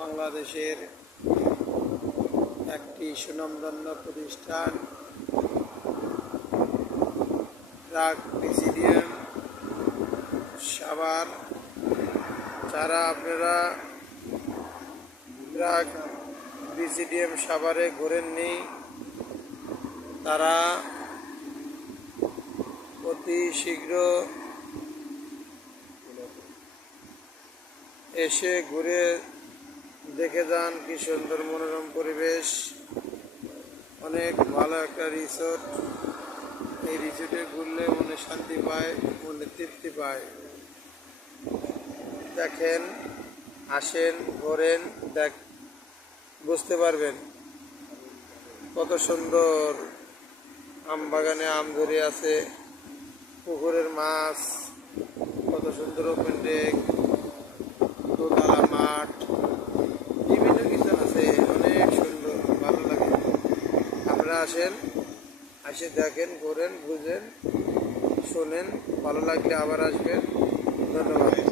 বাংলাদেশের একটি সুনামধন্য প্রতিষ্ঠান প্রাক প্রেসিডিয়াম সাভার। যারা আপনারা প্রাক প্রেসিডিয়াম সাভারে ঘোরেননি, তারা অতি শীঘ্র এসে ঘুরে দেখে যান। কি সুন্দর মনোরম পরিবেশ, অনেক ভালো একটা রিসোর্ট। এই রিসোর্টে ঘুরলে মনে শান্তি পায়, মনে তৃপ্তি পায়। দেখেন, আসেন, ঘোরেন, বুঝতে পারবেন কত সুন্দর। আম বাগানে আম ধরে আছে, পুকুরের মাছ, কত সুন্দর ওপেন ডেক, দোতলা মাঠ, বিভিন্ন কিছু আছে, অনেক সুন্দর, ভালো লাগে। আপনারা আসেন, এসে দেখেন, ঘোরেন, বুঝেন, শোনেন, ভালো লাগলে আবার আসবেন। ধন্যবাদ।